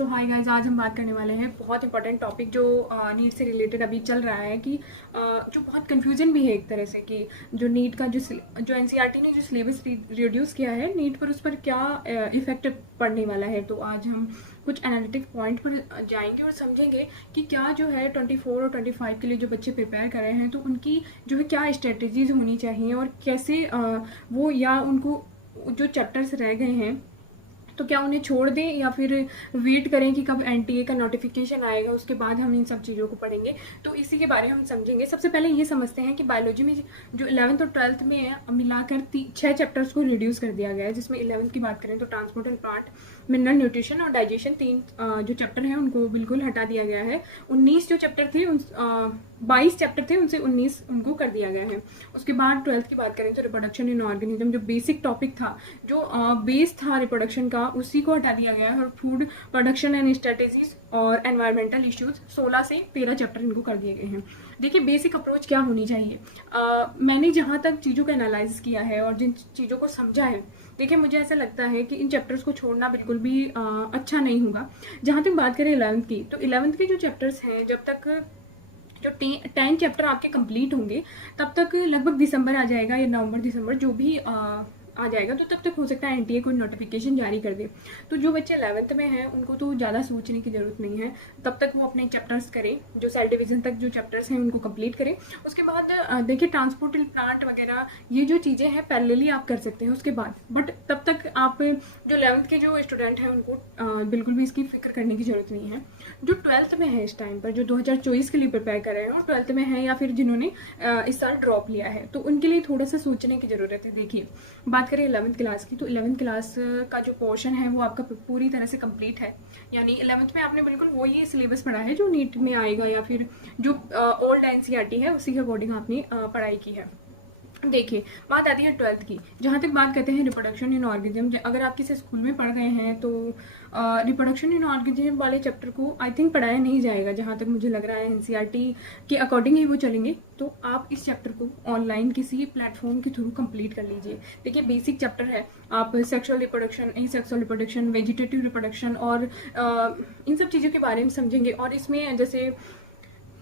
सो hi guys, आज हम बात करने वाले हैं बहुत इंपॉर्टेंट टॉपिक जो नीट से रिलेटेड अभी चल रहा है कि जो बहुत कंफ्यूजन भी है एक तरह से कि जो नीट का जो एनसीईआरटी ने जो सिलेबस रिड्यूस किया है नीट पर, उस पर क्या इफेक्ट पड़ने वाला है। तो आज हम कुछ एनालिटिक पॉइंट पर जाएंगे और समझेंगे कि क्या जो है 24 और 25 के लिए जो बच्चे प्रिपेयर कर रहे हैं तो उनकी जो है क्या स्ट्रेटजीज होनी चाहिए और कैसे वो या उनको जो चैप्टर्स रह गए हैं तो क्या उन्हें छोड़ दें या फिर वेट करें कि कब एनटीए का नोटिफिकेशन आएगा, उसके बाद हम इन सब चीज़ों को पढ़ेंगे। तो इसी के बारे में हम समझेंगे। सबसे पहले ये समझते हैं कि बायोलॉजी में जो 11th और 12th में मिलाकर 6 चैप्टर्स को रिड्यूस कर दिया गया है, जिसमें 11th की बात करें तो transport and part, mineral nutrition और डाइजेशन, 3 जो चैप्टर हैं उनको बिल्कुल हटा दिया गया है। 19 जो चैप्टर थे 22 चैप्टर थे उनसे 19 उनको कर दिया गया है। उसके बाद 12th की बात करें तो रिप्रोडक्शन इन ऑर्गेनिज्म, जो बेसिक टॉपिक था, जो बेस था रिप्रोडक्शन का, उसी को हटा दिया गया है। और फूड प्रोडक्शन एंड स्ट्रेटेजीज और एनवायरमेंटल इश्यूज 16 से 13 चैप्टर इनको कर दिए गए हैं। देखिए बेसिक अप्रोच क्या होनी चाहिए। मैंने जहाँ तक चीज़ों का एनालाइज किया है और जिन चीज़ों को समझा है, देखिए मुझे ऐसा लगता है कि इन चैप्टर्स को छोड़ना बिल्कुल भी अच्छा नहीं होगा। जहाँ तक बात करें 11th की, तो 11th के जो चैप्टर्स हैं, जब तक जो 10 चैप्टर आपके कंप्लीट होंगे तब तक लगभग दिसंबर आ जाएगा या नवंबर दिसंबर जो भी आ जाएगा, तो तब तक हो सकता है एनटीए कोई नोटिफिकेशन जारी कर दे। तो जो बच्चे 11th में हैं उनको तो ज़्यादा सोचने की ज़रूरत नहीं है, तब तक वो अपने चैप्टर्स करें, जो सेल डिवीज़न तक जो चैप्टर्स हैं उनको कंप्लीट करें। उसके बाद देखिए ट्रांसपोर्ट प्लांट वगैरह ये जो चीज़ें हैं पैरेलली आप कर सकते हैं उसके बाद, बट तब तक आप जो 11th के जो स्टूडेंट हैं उनको बिल्कुल भी इसकी फिक्र करने की ज़रूरत नहीं है। जो 12th में है इस टाइम पर, जो 2024 के लिए प्रिपेयर कर रहे हैं और 12th में है या फिर जिन्होंने इस साल ड्रॉप लिया है, तो उनके लिए थोड़ा सा सोचने की ज़रूरत है। देखिए बात करें 11th क्लास की, तो 11th क्लास का जो पोर्शन है वो आपका पूरी तरह से कंप्लीट है। यानी 11th में आपने बिल्कुल वही सिलेबस पढ़ा है जो नीट में आएगा या फिर जो ओल्ड एनसीईआरटी है उसी के अकॉर्डिंग आपने पढ़ाई की है। देखिए बात आती है 12th की, जहाँ तक बात करते हैं रिप्रोडक्शन इन ऑर्गेनिज्म। अगर आप किसी स्कूल में पढ़ गए हैं तो रिप्रोडक्शन इन ऑर्गेनिज्म वाले चैप्टर को आई थिंक पढ़ाया नहीं जाएगा, जहाँ तक मुझे लग रहा है एनसीईआरटी के अकॉर्डिंग ही वो चलेंगे। तो आप इस चैप्टर को ऑनलाइन किसी प्लेटफॉर्म के थ्रू कंप्लीट कर लीजिए। देखिए बेसिक चैप्टर है, आप sexual reproduction, asexual reproduction, vegetative reproduction और इन सब चीज़ों के बारे में समझेंगे। और इसमें जैसे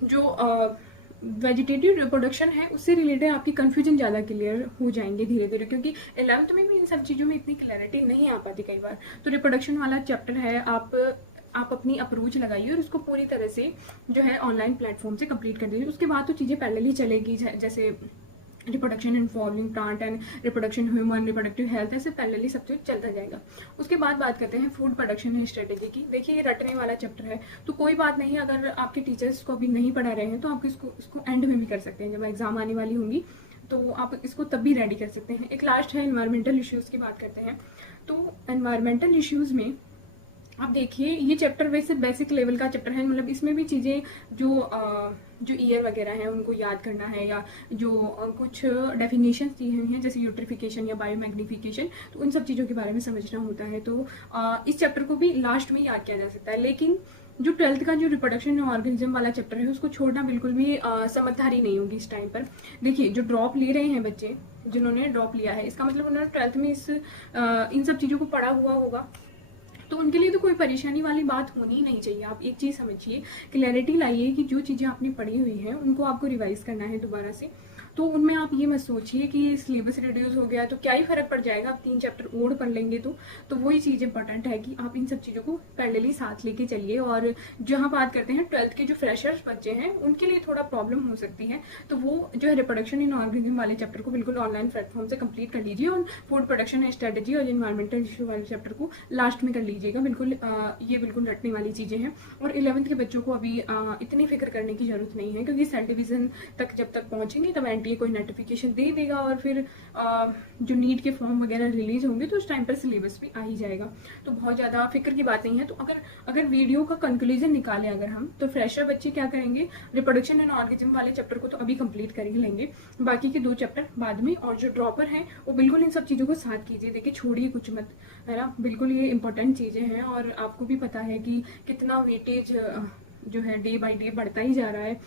जो वेजिटेटिव रिप्रोडक्शन है उससे रिलेटेड आपकी कंफ्यूजन ज़्यादा क्लियर हो जाएंगे धीरे धीरे, क्योंकि 11th में भी इन सब चीज़ों में इतनी क्लैरिटी नहीं आ पाती कई बार। तो रिप्रोडक्शन वाला चैप्टर है, आप अपनी अप्रोच लगाइए और उसको पूरी तरह से जो है ऑनलाइन प्लेटफॉर्म से कंप्लीट कर दीजिए। उसके बाद तो चीज़ें पैरेलली चलेगी, जैसे reproduction involving plant and reproduction human reproductive health, ऐसे पैरेलली सब कुछ चलता जाएगा। उसके बाद बात करते हैं फूड प्रोडक्शन एंड स्ट्रेटेजी की। देखिए ये रटने वाला चैप्टर है, तो कोई बात नहीं, अगर आपके टीचर्स को अभी नहीं पढ़ा रहे हैं तो आप इसको एंड में भी कर सकते हैं, जब एग्जाम आने वाली होंगी तो आप इसको तब भी रेडी कर सकते हैं। एक लास्ट है एनवायरमेंटल इश्यूज़ की बात करते हैं। तो एनवायरमेंटल इश्यूज़ में आप देखिए ये चैप्टर वैसे बेसिक लेवल का चैप्टर है, मतलब इसमें भी चीज़ें जो ईयर वगैरह हैं उनको याद करना है, या जो कुछ डेफिनेशन दी हुई हैं जैसे यूट्रिफिकेशन या बायोमैग्निफिकेशन, तो उन सब चीज़ों के बारे में समझना होता है। तो इस चैप्टर को भी लास्ट में याद किया जा सकता है। लेकिन जो 12th का जो रिप्रोडक्शन ऑर्गेनिज्म वाला चैप्टर है उसको छोड़ना बिल्कुल भी समझदारी नहीं होगी इस टाइम पर। देखिए जो ड्रॉप ले रहे हैं बच्चे, जिन्होंने ड्रॉप लिया है, इसका मतलब उन्होंने 12th में इन सब चीज़ों को पढ़ा हुआ होगा, तो उनके लिए तो कोई परेशानी वाली बात होनी ही नहीं चाहिए। आप एक चीज़ समझिए, क्लैरिटी लाइए कि जो चीज़ें आपने पढ़ी हुई हैं उनको आपको रिवाइज करना है दोबारा से। तो उनमें आप ये मत सोचिए कि सिलेबस रिड्यूस हो गया तो क्या ही फर्क पड़ जाएगा, आप 3 चैप्टर और पढ़ लेंगे। तो वही चीज़ इंपॉर्टेंट है कि आप इन सब चीज़ों को पैरेलली साथ लेके चलिए। और जहाँ बात करते हैं 12th के जो फ्रेशर्स बच्चे हैं उनके लिए थोड़ा प्रॉब्लम हो सकती है, तो वो जो है रिप्रोडक्शन इन ऑर्गेनिज्म वाले चैप्टर को बिल्कुल ऑनलाइन प्लेटफॉर्म से कंप्लीट कर लीजिए और फूड प्रोडक्शन स्ट्रेटेजी और इन्वायरमेंटल इशू वाले चैप्टर को लास्ट में कर लीजिएगा। बिल्कुल ये बिल्कुल रटने वाली चीज़ें हैं। और 11th के बच्चों को अभी इतनी फिक्र करने की जरूरत नहीं है, क्योंकि सेल डिवीज़न तक जब तक पहुँचेंगे तब एनटीए कोई नोटिफिकेशन दे देगा और फिर जो नीट के फॉर्म वगैरह रिलीज होंगे तो उस टाइम पर सिलेबस भी आ ही जाएगा। तो बहुत ज़्यादा फिक्र की बात नहीं है। तो अगर वीडियो का कंक्लूजन निकालें अगर हम, तो फ्रेशर बच्चे क्या करेंगे, रिप्रोडक्शन एंड ऑर्गेनिज्म वाले चैप्टर को तो अभी कंप्लीट कर ही लेंगे, बाकी के 2 चैप्टर बाद में। और जो ड्रॉपर हैं वो बिल्कुल इन सब चीज़ों को साथ कीजिए, देखिए छोड़िए कुछ मत, है ना। बिल्कुल ये इंपॉर्टेंट चीज़ें हैं और आपको भी पता है कि कितना वेटेज जो है डे बाय डे बढ़ता ही जा रहा है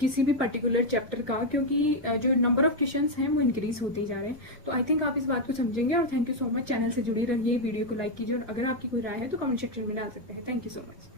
किसी भी पर्टिकुलर चैप्टर का, क्योंकि जो नंबर ऑफ क्वेश्चंस हैं वो इंक्रीज होते ही जा रहे हैं। तो आई थिंक आप इस बात को समझेंगे। और thank you so much, channel से जुड़ी रहिए, वीडियो को लाइक कीजिए, और अगर आपकी कोई राय है तो कमेंट सेक्शन में डाल सकते हैं। Thank you so much.